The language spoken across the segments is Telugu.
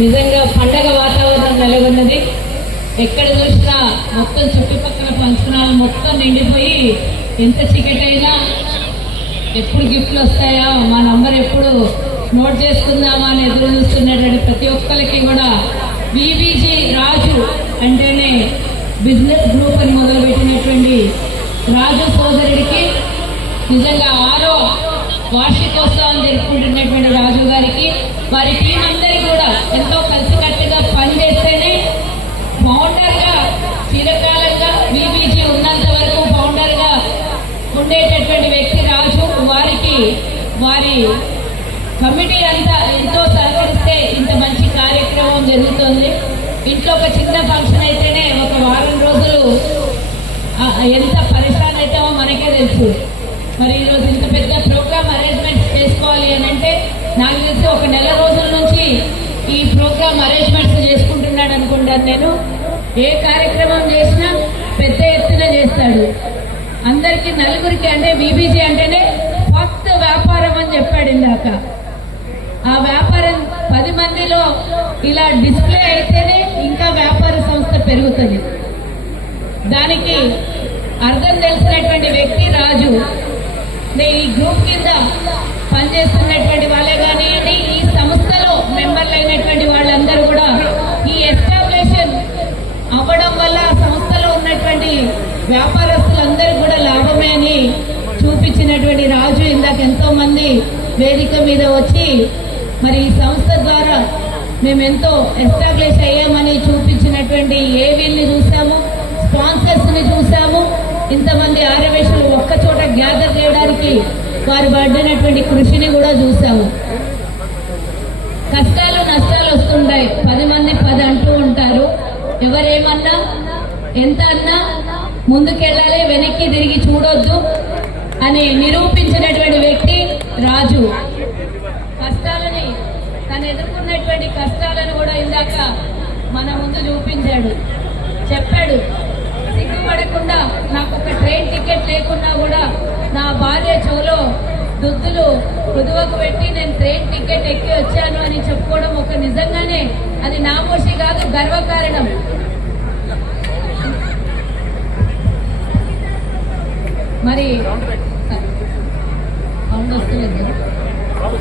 నిజంగా పండగ వాతావరణం నెలకొన్నది. ఎక్కడ చూసినా మొత్తం చుట్టుపక్కల పంచనాలు మొత్తం నిండిపోయి ఎంత చీకటి అయినా ఎప్పుడు గిఫ్ట్లు వస్తాయా? మా నంబర్ ఎప్పుడు నోట్ చేసుకుందామా అని ఎదురు చూస్తున్నటువంటి ప్రతి ఒక్కరికి కూడా బీబీజీ రాజు అంటేనే బిజినెస్ గ్రూప్ అని మొదలుపెట్టినటువంటి రాజు సోదరుడికి నిజంగా ఆరో ఉండేటువంటి వ్యక్తి రాజు వారికి వారి కమిటీ అంతా ఎంతో సహకరిస్తే ఇంత మంచి కార్యక్రమం జరుగుతుంది. ఇంట్లో ఒక చిన్న ఫంక్షన్ అయితేనే ఒక వారం రోజులు ఎంత పరిశ్రమ అవుతామో మనకే తెలుసు. మరి ఈరోజు ఇంత పెద్ద ప్రోగ్రామ్ అరేంజ్మెంట్స్ చేసుకోవాలి అని అంటే నాకు తెలిసి ఒక నెల రోజుల నుంచి ఈ ప్రోగ్రామ్ అరేంజ్మెంట్స్ చేసుకుంటున్నాడు అనుకుంటాను నేను. ఏ కార్యక్రమం చేసినా పెద్ద ఎత్తున చేస్తాడు. అందరికి నలుగురికి అంటే బీబీజీ అంటేనే ఫస్ట్ వ్యాపారం అని చెప్పాడు ఇందాక. ఆ వ్యాపారం పది మందిలో ఇలా డిస్ప్లే అయితేనే ఇంకా వ్యాపార సంస్థ పెరుగుతుంది. దానికి అర్థం తెలిసినటువంటి వ్యక్తి రాజు. నేను ఈ గ్రూప్ కింద వ్యాపారస్తులందరూ కూడా లాభమే అని చూపించినటువంటి రాజు ఇందాక ఎంతో మంది వేదిక మీద వచ్చి మరి ఈ సంస్థ ద్వారా మేము ఎంతో ఎస్టాబ్లిష్ అయ్యామని చూపించినటువంటి ఏవీల్ని చూసాము స్పాన్సర్స్ని చూసాము ఇంతమంది ఆరవేశులు ఒక్క చోట గ్యాదర్ చేయడానికి వారు పడినటువంటి కృషిని కూడా చూసాము కష్టాలు నష్టాలు వస్తుంటాయి. పది మంది పది అంటూ ఉంటారు. ఎవరేమన్నా ఎంత అన్నా ముందుకెళ్ళాలి వెనక్కి తిరిగి చూడొద్దు అని నిరూపించినటువంటి వ్యక్తి రాజు. కష్టాలని తను ఎదుర్కొన్నటువంటి కష్టాలను కూడా ఇందాక మన ముందు చూపించాడు. చెప్పాడు సిగ్గుపడకుండా నాకు ఒక ట్రైన్ టికెట్ లేకున్నా కూడా నా భార్య చెవులో దుద్దులు కుదువకు పెట్టి నేను ట్రైన్ టికెట్ ఎక్కి వచ్చాను అని చెప్పుకోవడం ఒక నిజంగానే అది నామోషి కాదు గర్వకారణం.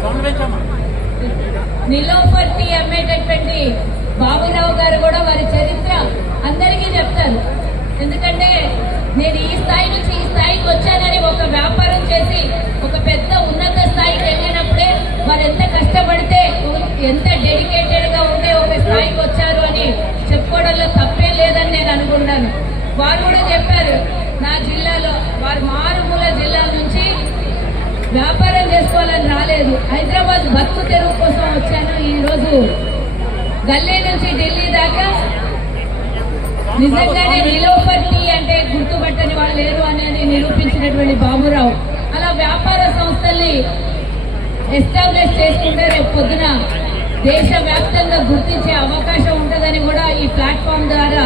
సౌండ్ టీ అమ్మేటటువంటి బాబురావు గారు కూడా వారి చరిత్ర అందరికీ చెప్తారు. ఎందుకంటే నేను ఈ స్థాయి నుంచి ఈ స్థాయికి వచ్చానని ఒక వ్యాపారం చేసి ఒక పెద్ద ఉన్నత స్థాయికి వెళ్ళినప్పుడే వారు ఎంత కష్టపడితే ఎంత డెడికేటెడ్గా ఉంటే ఒక స్థాయికి వచ్చారు అని చెప్పుకోవడంలో తప్పే లేదని నేను అనుకుంటాను. వారు కూడా చెప్పారు నా జిల్లాలో వారు మారుమూల జిల్లా నుంచి వ్యాపారం చేసుకోవాలని రాలేదు. హైదరాబాద్ బతుకు తెరువు కోసం వచ్చాను ఈరోజు. గల్లీ నుంచి ఢిల్లీ దాకా. నిజంగానే నిలోఫర్ అంటే గుర్తుపట్టని వాళ్ళు లేరు అనేది నిరూపించినటువంటి బాబురావు. అలా వ్యాపార సంస్థల్ని ఎస్టాబ్లిష్ చేసుకుంటే రేపు పొద్దున దేశవ్యాప్తంగా గుర్తించే అవకాశం ఉంటుందని కూడా ఈ ప్లాట్ఫామ్ ద్వారా